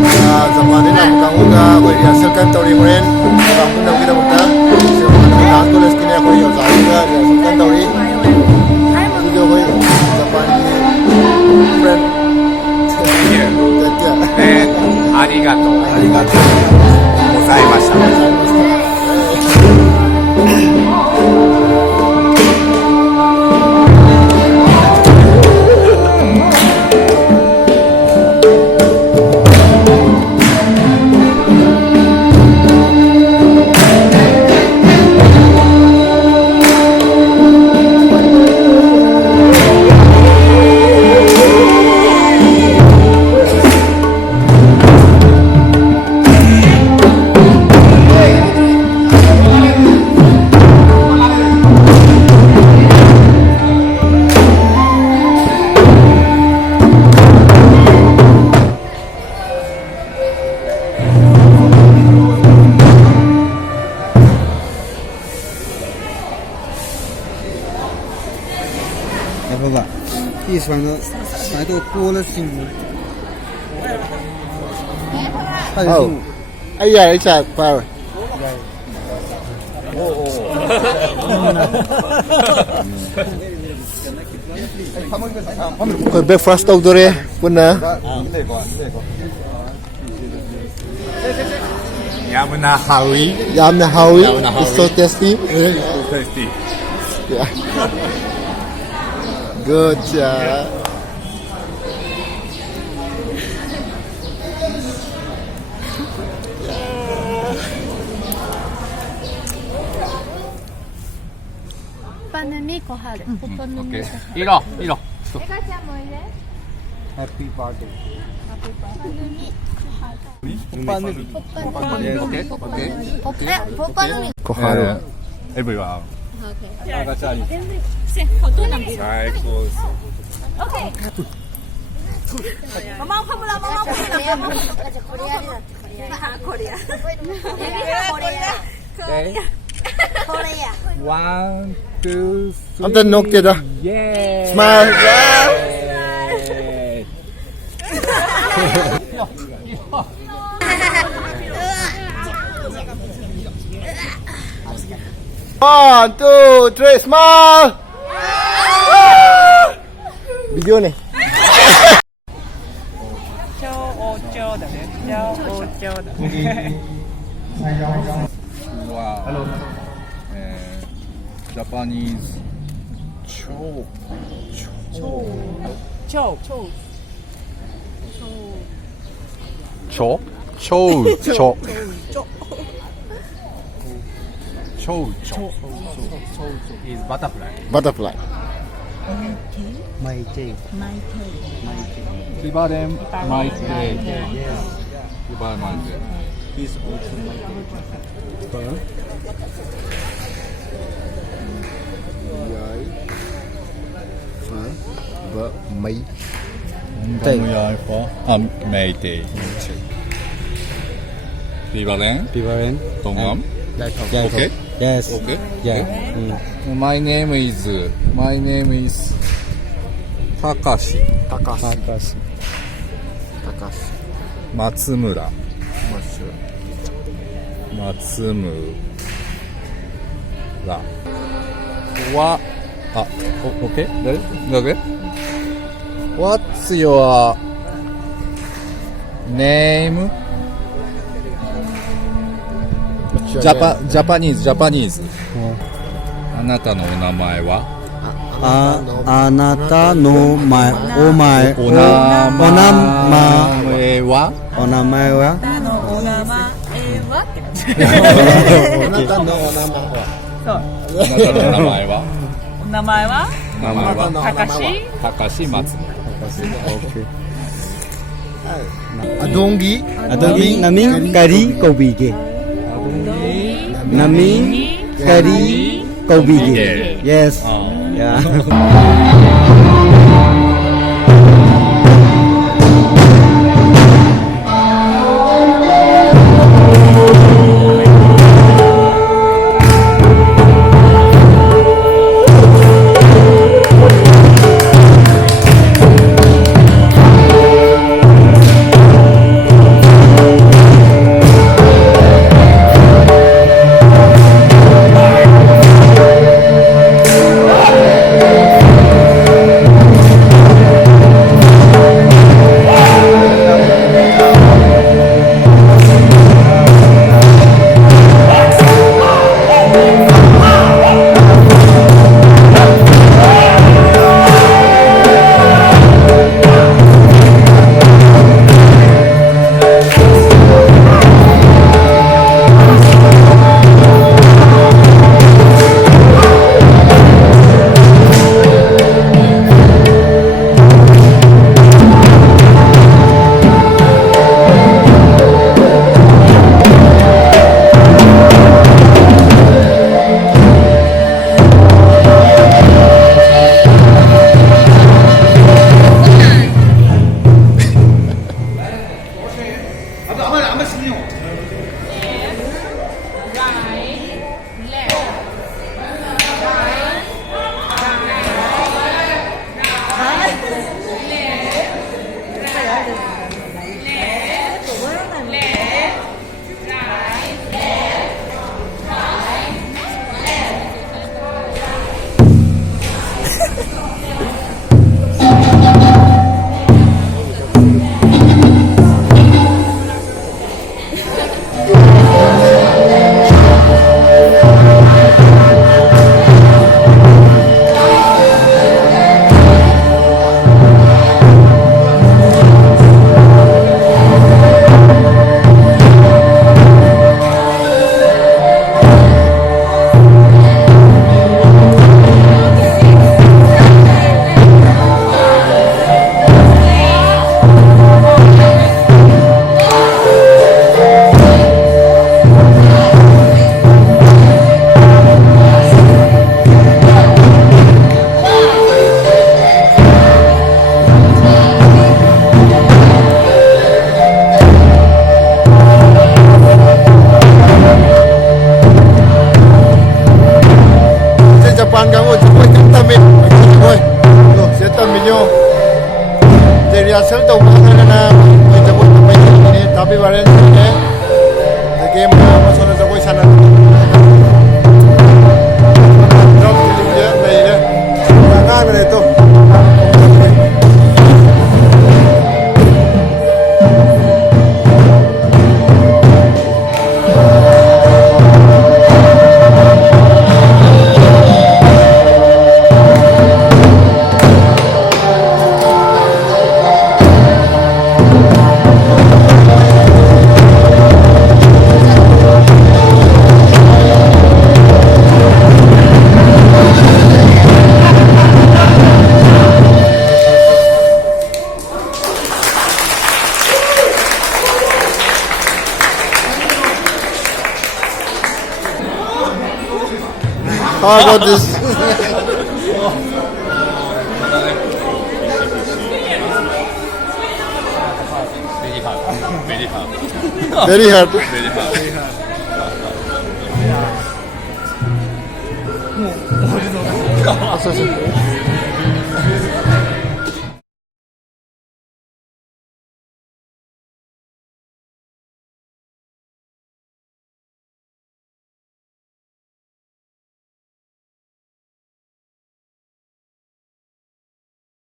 zaman ini nak buka aku dihasilkan tahu kemarin orang pun dah kita buka sebab aku les kini aku yang saya dihasilkan tahu video aku zaman ini friend ありがとうございました。然后吧，地上的啥都过了新闻，还有新闻。哎呀，一下快！Kau breakfast tahu tu re, pun na. Yamna Howie. Yamna Howie, it's so tasty. Tasty. Yeah. Good job. Panami kohare. Okay. Iro. Happy birthday. Okay. Koharu. Everyone. Okay. 最高です。ママカメラママカメラ。これやるだってこれや。これや。 One, two, three. Anta nok dia dah. Yay! Smile. Yay! 1, 2, 3, smile. Video ni. Wow. Hello. Japanese. Chow is butterfly. Butterfly. My day. River my day. River my day. This also my day. May. Mayday. River Bivaren. Tongam. Okay. Yes. Okay. Yeah. My name is Takashi Takashi. Matsumura. Okay. Okay. What's your name? Japanese. あなたのお名前は？あなたのお名前はお名前は？あなたのお名前は？お名前はたかし松村。Adongi. Naming kari kobige. Naming kari kobige. Yes. Yeah. Japan kamu cepat kita mit, boy. Loh, saya minyo. Dari asal tahu mana na, cepat sampai ini. Tapi barang ini, the game masalah jago sana. Drop film dia, ni dia. Mana mana itu? How about this? Very hard.